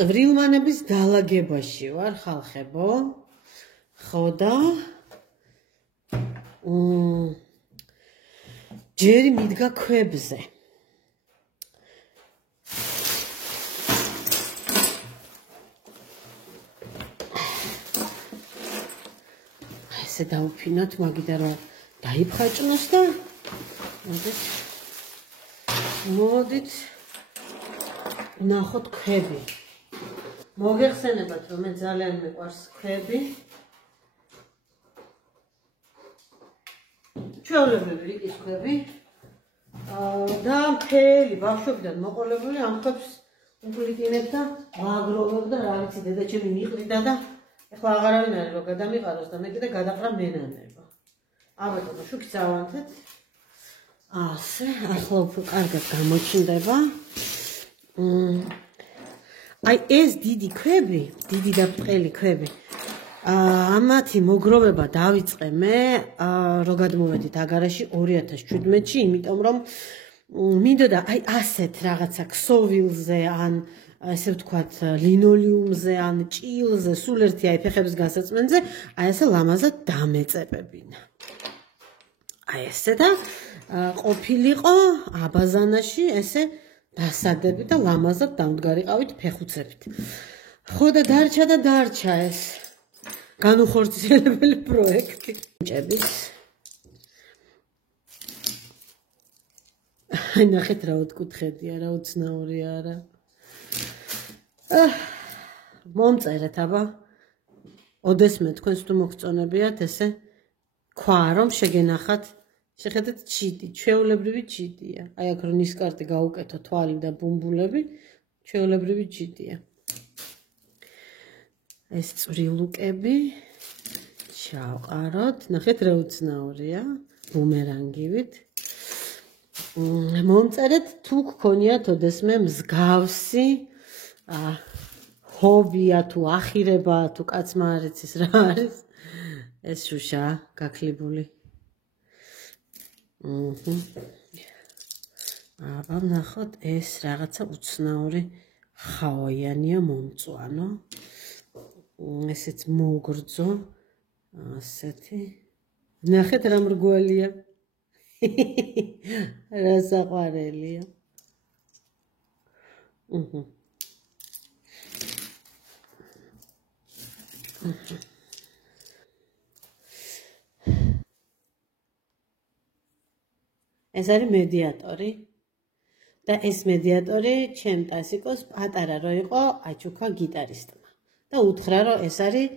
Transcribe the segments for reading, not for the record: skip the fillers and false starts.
წვრილმანების დალაგებაში ვარ ხალხებო. ხო და ჯერი მიდგა ქვებზე. ესე დავფინოთ, მაგიდა რომ დაიფხაჭნოს და მოდით ნახოთ ქვები. მოგეხსენებათ, რომ მე ძალიან მიყვარს ქვები. ჩვეულებრივი რიყის ქვები. და მთელი ბავშვობიდან მოყოლებული ამ ქვებს უყლიკინებ და ვაგროვებ და რა ვიცი დედაჩემი მიყრიდა და ეხლა აღარავინ არის რომ გადამიყაროს და მე კიდე გადაყრა მენანება. აბატონო შუქიც ავანთეთ. ასე, ახლა უფრო კარგად გამოჩნდება. აი ეს დიდი ქვები, დიდი და ბრტყელი ქვები. ამათი მოგროვება დავიწყე მე, რო გადმოვედით აგარაში 2017-ში, იმიტომ რომ მინდოდა აი ასეთ რაღაცა ქსოვილზე ან ესე ვთქვათ ლინოლიუმზე ან ჭილზე, სულ ერთი აი ფეხების გასაწმენზე, აი ესე ლამაზად დამეწებებინა. აი ესე და ყოფილიყო აბაზანაში ესე დასადები და ლამაზად დამდგარიყავით ფეხუცებით. ხო და დარჩა ეს განუხორციელებელი პროექტი. ჭების. აი ნახეთ რა ოთხკუთხედია, რა უცნაური არა. მომწერეთ აბა. ოდესმე თქვენს თუ მოგწონებიათ ესე ქვა რომ შეგენახათ. შეხედეთ ჩიტი, ჩვეულებრივი ჩიტია. აი აქ რო ნისკარტი გაუკეთო თვალი და ბუმბულები, ჩვეულებრივი ჩიტია. ეს წვრილუკები ჩავყაროთ. ნახეთ რა უცნაურია, ბუმერანგივით. მომწერეთ თუ გქონიათ ოდესმე მსგავსი ჰობია თუ ახირება თუ კაცმა არ იცის რა არის. ეს შუშა გაქლიბული. აბა ნახოთ ეს რაღაცა უცნაური ხავაიანია მომწვანო. ესეც მოგრძო. ასეთი. ნახეთ რა მრგვალია. რა საყვარელია. ეს არის მედიატორი და ეს მედიატორი ჩემ ტასიკოს პატარა რო იყო აჩუქა გიტარისტმა და უთხრა რომ ეს არის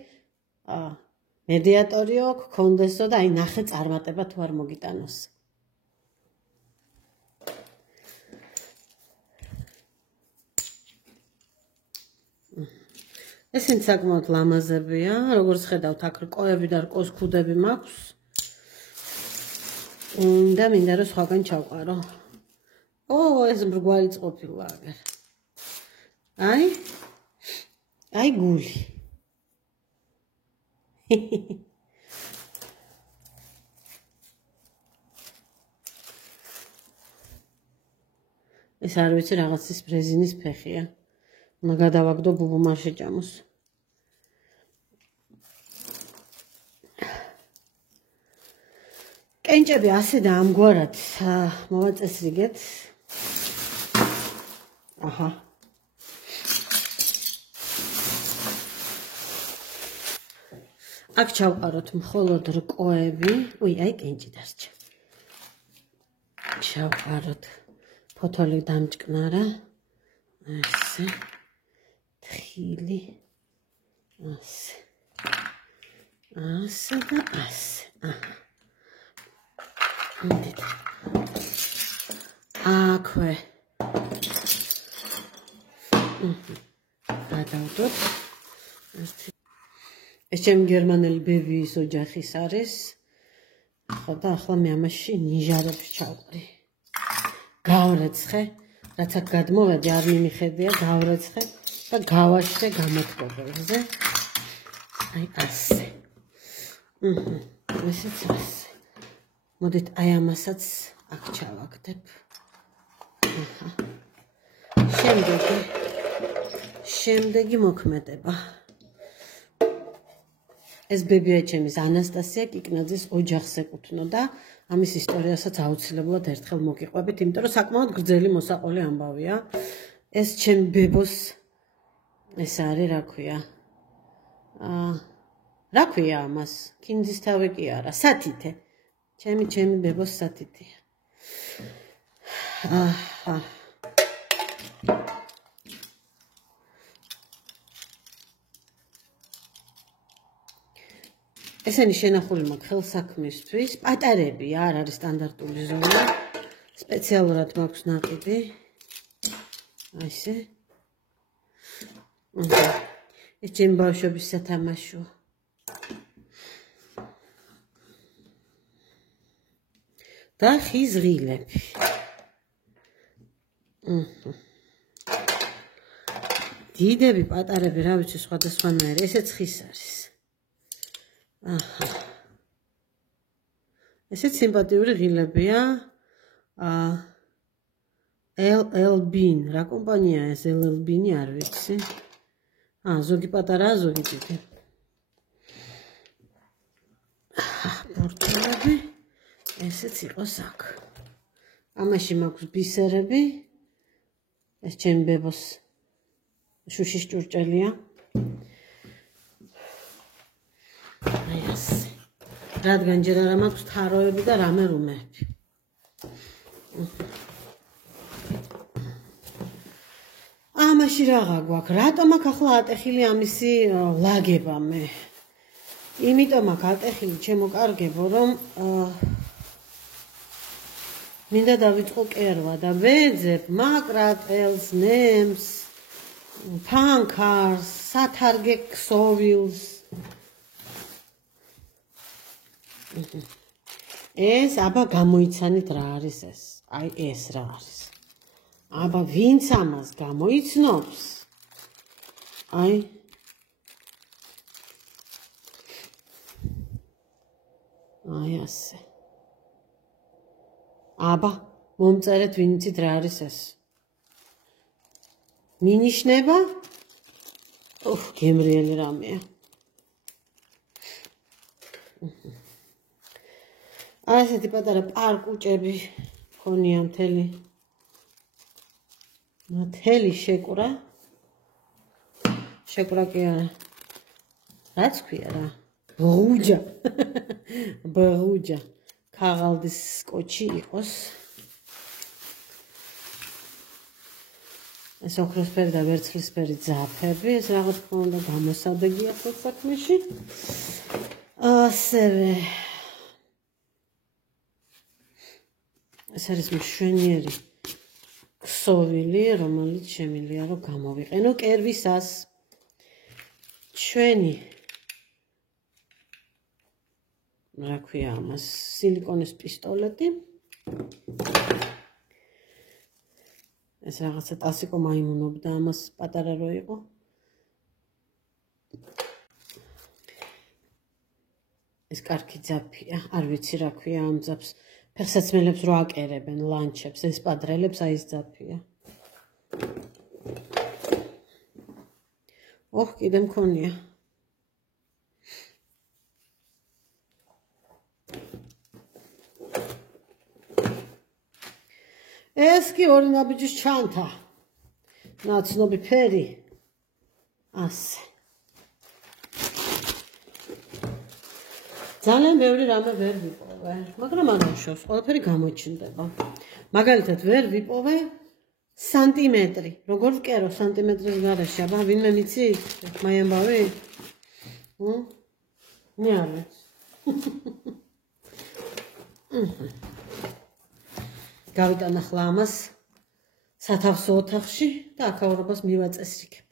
მედიატორიო გქონდესო და აი ნახე წარმატება თუ არ მოგიტანოს. ესენი საკმაოდ ლამაზებია, როგორც ხედავთ აქ რკოები და რკოს ქუდები მაქვს. და მინდა რომ სხვაგან ჩავყარო. ეს მრგვალიც ყოფილა აგერ. აი გული. ეს არ ვიცი რაღაცის ბრეზინის ფეხია. უნდა გადავაგდო ბუბუმა შეჭამოს. კენჭები ასე და ამგვარად მოვაწესრიგეთ. აჰა. აქ ჩავყაროთ მხოლოდ რკოები. აი კენჭი დარჩა. ჩავყაროთ ფოთოლი დამჭკნარა. ასე. თხილი. ასე. ასე და ასე. აჰა. აქვე. გადავდოთ. ეს ჩემი გერმანელი ბებიის ოჯახის არის. ხო და ახლა მე ამაში ნიჟარებს ჩავყრი. გავრეცხე, რაც აქ გადმოვედი არ მიმიხედია, გავრეცხე და გავაშრე გამოთბობელზე. აი ასე. ესეც ასე. მოდით აი ამასაც აქ ჩავაგდებ. შემდეგი მოქმედება. ეს ბებია ჩემის ანასტასია კიკნაძის ოჯახს ეკუთვნოდა. ამის ისტორიასაც აუცილებლად ერთხელ მოგიყვებით, იმიტომ რომ საკმაოდ გრძელი მოსაყოლი ამბავია. ეს ჩემ ბებოს ეს არის, რა ქვია? რა ქვია ამას? კინძისთავი კი არა, სათითე. ჩემი ბებოს სათითეა. ესენი შენახული მაქვს ხელსაქმისთვის, პატარები არ არის სტანდარტული ზომა. სპეციალურად მაქვს ნაყიდი. აი ესე. ეს ჩემი ბავშვობის სათამაშოა. და ხის ღილები. დიდები, პატარები, რა ვიცი, სხვადასხვანაირი, ესეც ხის არის. ესეც სიმპათიური ღილებია. LL Bean, რა კომპანიაა ეს LL Bean-ი, არ ვიცი. ზოგი პატარაა, ზოგი დიდი. პორტფელები, ესეც იყოს აქ. ამაში მაქვს ბისერები. ეს ჩემი ბებოს შუშის ჭურჭელია. აი ასე. რადგან ჯერ არა მაქვს თაროები და რამე რომეები. ამაში რაღა გვაქვს? რატომ აქ ახლა ატეხილი ამისი ლაგება მე? იმიტომ აქ ატეხილი ჩემო კარგებო, რომ მინდა დავიწყო კერვა და ვეძებ მაკრატელს, ნემს, ფანქარს, სათარგე ქსოვილს. ეს აბა გამოიცანით რა არის ეს. აი ეს რა არის. აბა ვინც ამას გამოიცნობს? აი ასე. აბა მომწერეთ ვინცით რა არის ეს. მინიშნება? გემრიელი რამეა. ასეთი პატარა პარკუჭები ხონია მთელი შეკვრა. შეკვრა კი არა. რაც ქვია რა? ბღუჯა. ბღუჯა. ქაღალდის კოჩი იყოს. ეს ოქროსფერი და ვერცხლისფერი ძაფები, ეს რა თქმა უნდა გამოსადეგია ხელსაქმეში. ასევე ეს არის მშვენიერი ქსოვილი, რომელიც შემიძლია რომ გამოვიყენო კერვისას. ჩვენი რა ქვია ამას, სილიკონის პისტოლეტი. ეს რაღაცა ტასიკო მაიმუნობდა ამას პატარა რო იყო. ეს კარგი ძაფია, არ ვიცი რა ქვია ამ ძაფს. ფეხსაცმელებს რო აკერებენ, ლანჩებს, ეს პადრელებს აი ეს ძაფია. კიდე მქონია. ეს კი ორი ნაბიჯის ჩანთა. ნაცნობი ფერი. ასე. ძალიან ბევრი რამე ვერ ვიპოვე, მაგრამ არ უშავს, ყველაფერი გამოჩნდება. მაგალითად ვერ ვიპოვე სანტიმეტრი. როგორ ვკერო სანტიმეტრის გარეშე? აბა ვინმე მიცით? მაი ამბავი? მე არ ვიცი. გავიტან ახლა ამას სათავსო ოთახში და აქაურობას მივაწესრიგებ.